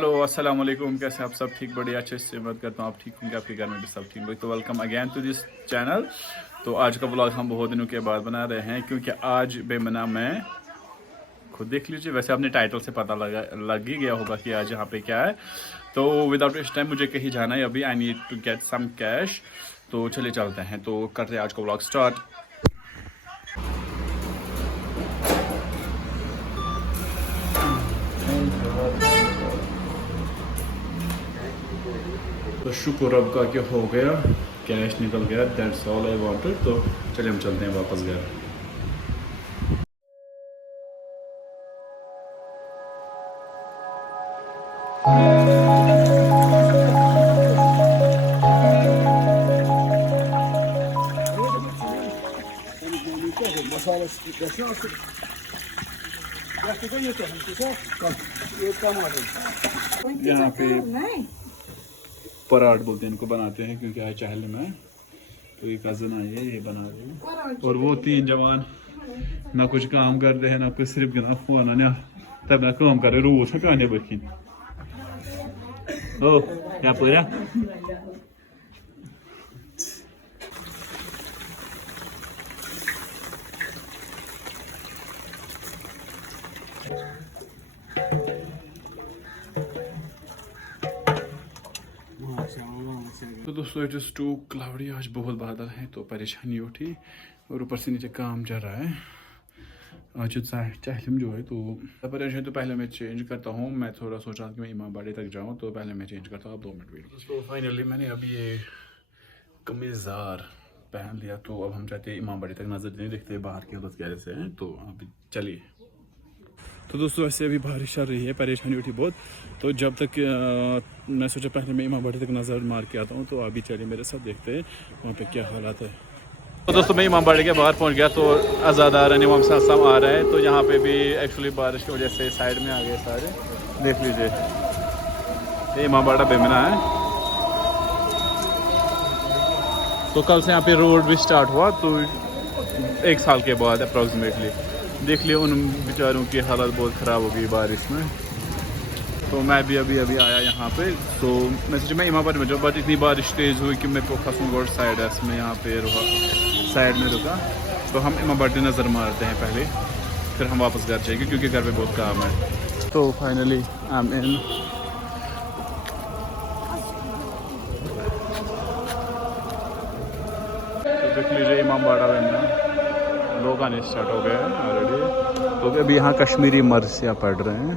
Hello अस्सलाम वालेकुम। कैसे आप सब? ठीक, बढ़िया, अच्छे से उम्मीद करता हूँ आप ठीक होंगे, आपके घर में भी सब ठीक होंगे। तो welcome again to this channel. तो आज का व्लॉग हम बहुत दिनों के बाद बना रहे हैं क्योंकि आज बेमना में खुद देख लीजिए, वैसे आपने टाइटल से पता लग ही गया होगा कि आज यहाँ पे क्या है। तो विदाउट वेस्ट टाइम मुझे कहीं जाना है अभी। I need to get some cash. तो चले चलते हैं, तो करते हैं आज का व्लॉग स्टार्ट। तो शुक्र रब का क्या हो गया, कैश निकल गया। That's all I wanted. तो चलिए हम चलते हैं वापस घर। यहाँ पे पराठ बोलते हैं इनको, बनाते हैं क्योंकि आज चाहले में तो ये कज़न आई है, ये बना रही है। और वो तीन जवान ना कुछ काम करते हैं ना कुछ, सिर्फ गिना फोन ना तब ना काम करे रूस में कहने बखिन ओ क्या पूरा। तो दोस्तों इट इज़ टू क्लाउडी, आज बहुत बादल हैं तो परेशानी उठी और ऊपर से नीचे काम चल रहा है। आज चाहलम जो है तो परेशानी। तो पहले मैं चेंज करता हूँ, मैं थोड़ा सोच रहा था कि मैं इमामबाड़ी तक जाऊँ, तो पहले मैं चेंज करता हूँ। आप 2 मिनट वेट। तो फाइनली मैंने अभी ये कमीज़ार पहन लिया, तो अब हम चाहते हैं इमामबाड़ी तक नज़र नहीं देखते बाहर की हालत कैसे हैं। तो अभी चलिए। तो दोस्तों ऐसे अभी बारिश चल रही है, परेशानी उठी बहुत। तो जब तक मैं सोचा पहले मैं इमामबाड़ी तक नज़र मार के आता हूँ। तो अभी चलिए मेरे साथ देखते हैं वहाँ पे क्या हालात है। तो दोस्तों मैं इमामबाड़ी के बाहर पहुँच गया, तो अज़ादार इमाम साहब आ रहे हैं। तो यहाँ पे भी एक्चुअली बारिश की वजह से साइड में आ गए सारे, देख लीजिए। ये इमामबाड़ा बेमना है। तो कल से यहाँ पे रोड भी स्टार्ट हुआ, तो 1 साल के बाद अप्रॉक्सीमेटली। देख लिया उन बेचारों की हालत बहुत ख़राब हो गई बारिश में। तो मैं भी अभी आया यहाँ पे। तो मैं सोचा मैं इमामबाड़ी में जाऊँ, बट इतनी बारिश तेज़ हुई कि मैं फंसूँ रोड साइड है, मैं यहाँ पे रुका, साइड में रुका। तो हम इमामबाड़ी नज़र मारते हैं पहले, फिर हम वापस घर जाएंगे क्योंकि घर पे बहुत काम है। तो फाइनली आई एम इन। तो देख लीजिए इमामबाड़ा में लोग आने स्टार्ट हो गए हैं ऑलरेडी। तो अभी यहाँ कश्मीरी मरसिया पढ़ रहे हैं।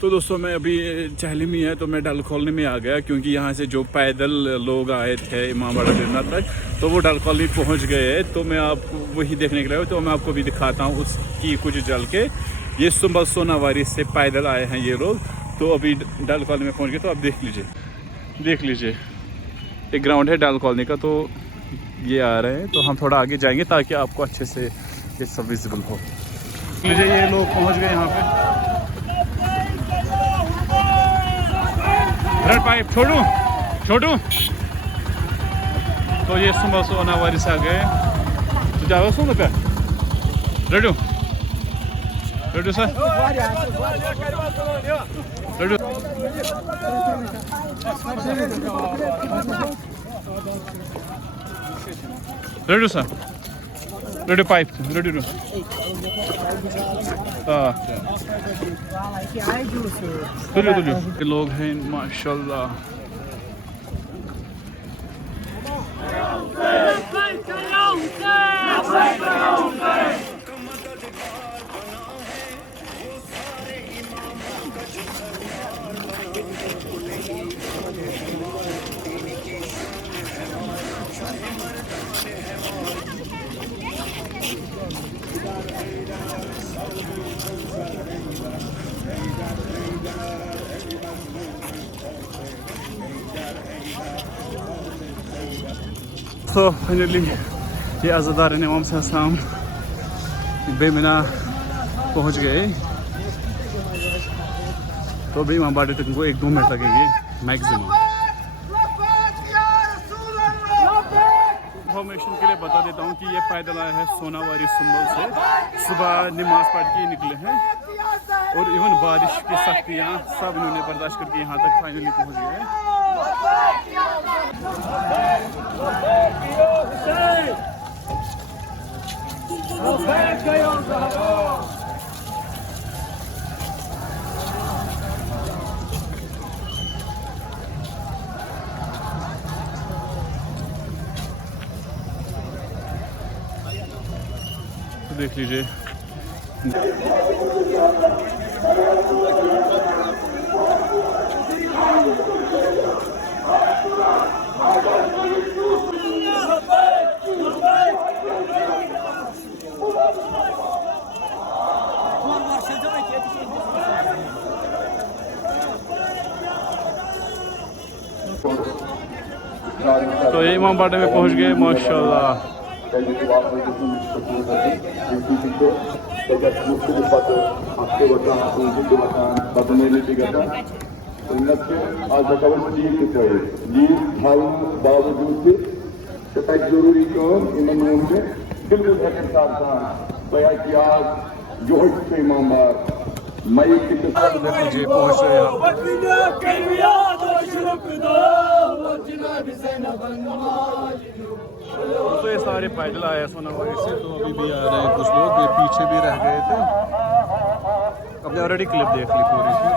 तो दोस्तों मैं अभी चाहली में है, तो मैं डल कॉलोनी में आ गया क्योंकि यहाँ से जो पैदल लोग आए थे इमामबाड़ा बेमना तक, तो वो डल कॉलोनी पहुँच गए हैं। तो मैं आपको वही देखने के लिए, तो मैं आपको भी दिखाता हूँ उसकी कुछ जल के। ये सुबह सोनावारी से पैदल आए हैं ये लोग, तो अभी डल कॉलोनी में पहुँच गए। तो आप देख लीजिए एक ग्राउंड है डल कॉलोनी का, तो ये आ रहे हैं। तो हम थोड़ा आगे जाएंगे ताकि आपको अच्छे से ये सब विजिबल हो। लीजिए ये लोग पहुँच गए यहाँ पे। रेड पाइप छोड़ू। तो ये सुबह सोनावारी से आ गए। तो जाओ सुन पे Redu sir, Redu sir, Redu pipe Redu. Tulio लोग हैं माशाल्लाह। तो फाइनली ये अज़ादार इमाम साहब बेमना पहुंच गए। तो अभी इमामबाड़ी तक को 1-2 मिनट लगेंगे मैक्सिमम। इन्फॉर्मेशन के लिए बता देता देता हूँ कि ये पैदल आया है सोनावारी सुंबल से, सुबह नमाज पढ़ के निकले हैं और इवन बारिश की सख्ती यहाँ सब इन्होंने बर्दाश्त करके यहाँ तक फाइनली पहुँच गए हैं। तो देख लीजिए तो ये इमामबाड़ा में पहुंच गए माशाल्लाह। जरूरी ईमानदार मई की पहुंच रहे तो ये सारे पैदल आए सोनावारी से, तो अभी भी आ रहे हैं कुछ लोग, ये पीछे भी रह गए थे। अपने ऑलरेडी क्लिप देख ली पूरी सी।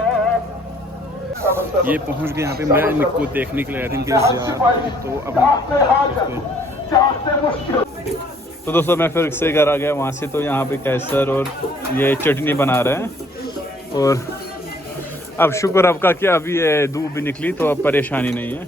ये पहुंच गए यहाँ पे, मैं इनको देखने के लिए आया था इनके तो अब तो दोस्तों मैं फिर से घर आ गया वहाँ से। तो यहाँ पे कैसर और ये चटनी बना रहे हैं और अब शुक्र आपका कि अभी ये धूप भी निकली तो अब परेशानी नहीं है,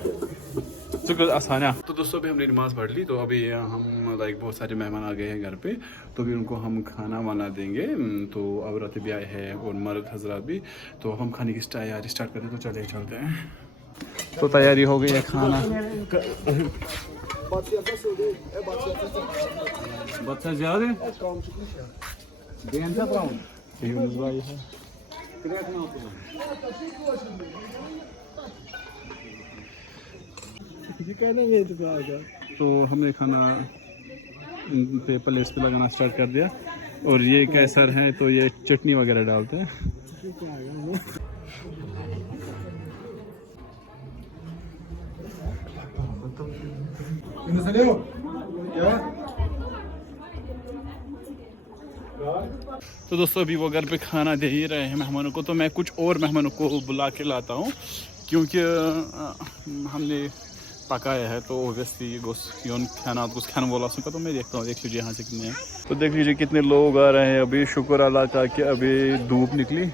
शुक्र आसान है। तो दोस्तों अभी हमने नमाज़ पढ़ ली, तो अभी हम बहुत सारे मेहमान आ गए हैं घर पे, तो अभी उनको हम खाना वाना देंगे। तो औरत भी आए हैं और मर्द हजरात भी, तो हम खाने की तैयारी स्टार्ट करें, तो चले चलते हैं। तो तैयारी हो गई है खाना। बच्चा ज्यादा तो हमने खाना पे प्लेस पे लगाना स्टार्ट कर दिया और ये कैसर है तो ये चटनी वगैरह डालते हैं। तो दोस्तों अभी वो घर पे खाना दे ही रहे हैं मेहमानों को, तो मैं कुछ और मेहमानों को बुला के लाता हूँ क्योंकि हमने पकाया है तो ओबियसली खाना बोला सुनता। तो मैं देखता हूँ, देख लीजिए यहाँ से कितने हैं। तो देख लीजिए कितने लोग आ रहे हैं अभी, शुक्र अल्लाह का कि अभी धूप निकली।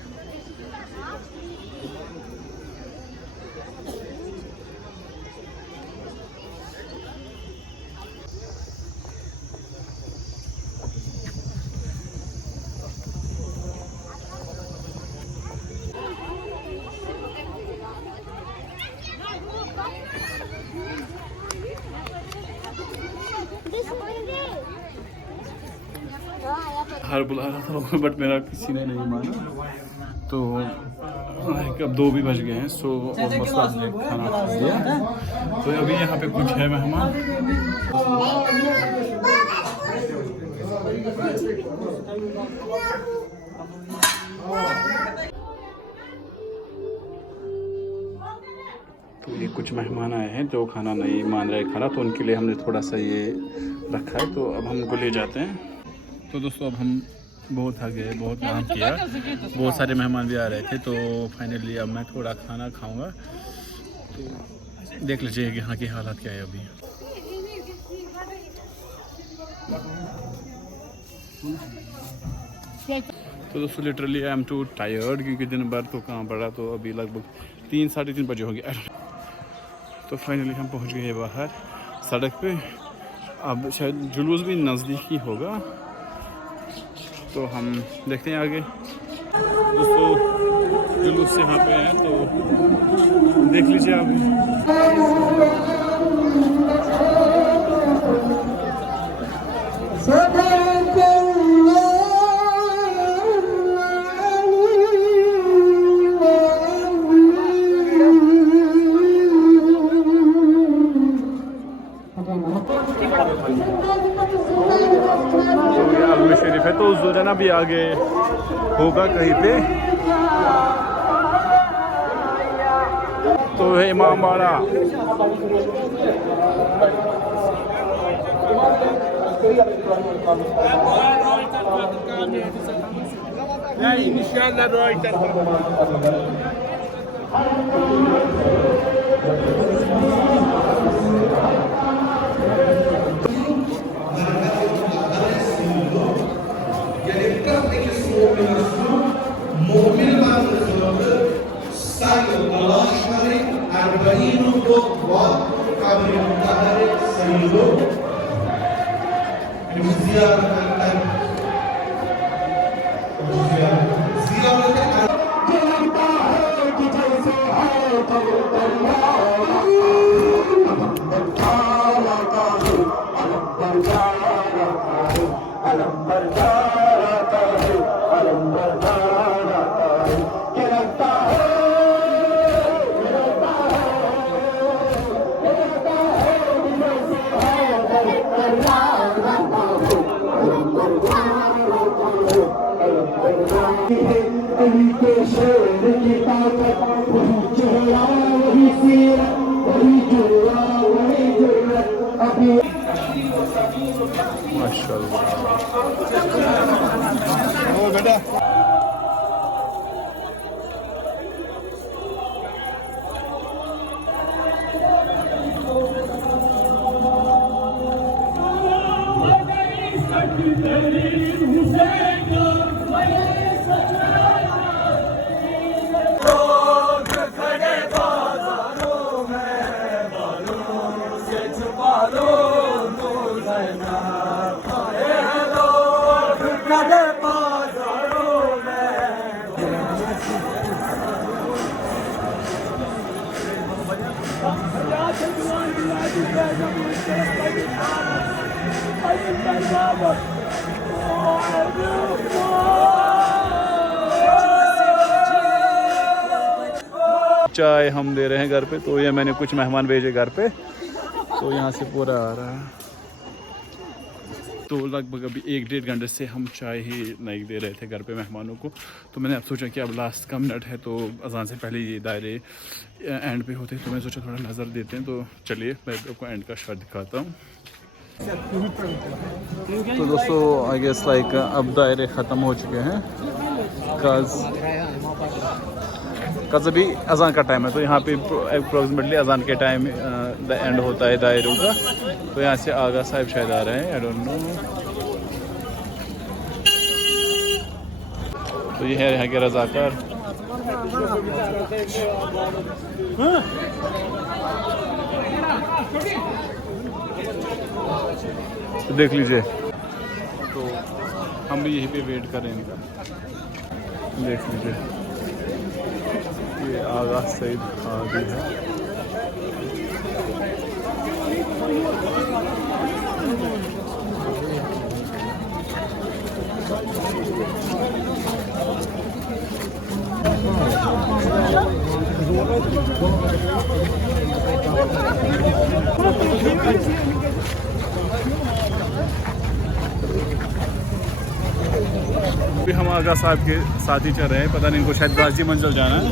हर बुला रहा था बट मेरा किसी ने नहीं माना, तो अब 2 भी बज गए हैं। सो ऑलमोस्ट हमने खाना खा लिया, तो अभी यहाँ पे कुछ है मेहमान। तो ये कुछ मेहमान आए हैं जो खाना नहीं मान रहे खाना, तो उनके लिए हमने थोड़ा सा ये रखा है, तो अब हम उनको ले जाते हैं। तो दोस्तों अब हम बहुत थक गए, बहुत काम किया, बहुत सारे मेहमान भी आ रहे थे, तो फाइनली अब मैं थोड़ा खाना खाऊंगा। तो देख लीजिए यहाँ की हालत क्या है अभी। तो दोस्तों literally I am to tired क्योंकि दिन भर तो काम पड़ा, तो अभी लगभग 3 साढ़े 3 बजे हो गया। तो फाइनली हम पहुँच गए बाहर सड़क पे। अब शायद जुलूस भी नज़दीक ही होगा, तो हम देखते हैं आगे। दोस्तों जुलूस यहाँ पे है, तो देख लीजिए आप। है तो ज़ुरैना भी आगे होगा कहीं पे। तो है इमामबाड़ा। चाय हम दे रहे हैं घर पे, तो ये मैंने कुछ मेहमान भेजे घर पे, तो यहाँ से पूरा आ रहा है। तो लगभग अभी 1-1.5 घंटे से हम चाय ही नहीं दे रहे थे घर पे मेहमानों को। तो मैंने अब सोचा कि अब लास्ट का मिनट है, तो अजान से पहले ये दायरे एंड पे होते, तो मैं सोचा थोड़ा नज़र देते हैं। तो चलिए मैं आपको एंड का शॉट दिखाता हूँ। तो दोस्तों आई गेस लाइक अब दायरे ख़त्म हो चुके हैं, कज़ अभी अजान का टाइम है। तो यहाँ पे अप्रोक्सीमेटली अजान के टाइम द एंड होता है दायरों का। तो यहाँ से आगा साहब शायद आ रहे हैं, आई डोंट नो। तो ये है यहाँ के रज़ाकार। तो देख लीजिए, तो हम भी यहीं पे वेट कर रहे हैं इनका। देख लीजिए ये आगा सईद आगे है। अभी हम आगा साहब के साथ ही चल रहे हैं, पता नहीं इनको शायद गाजी मंजिल जाना है।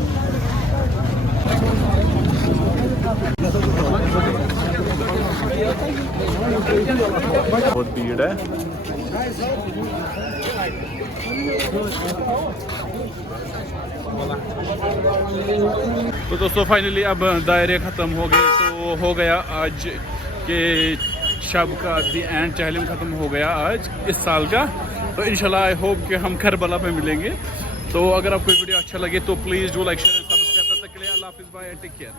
बहुत भीड़ है। तो दोस्तों फाइनली अब दायरे ख़त्म हो गए, तो हो गया आज के शब का दी एंड चहलम ख़त्म हो गया आज इस साल का। तो इंशाल्लाह आई होप कि हम करबला में मिलेंगे। तो अगर आपको वीडियो अच्छा लगे तो please do like share and subscribe. तब तक के लिए अल्लाह हाफिज़, बाय, टेक केयर।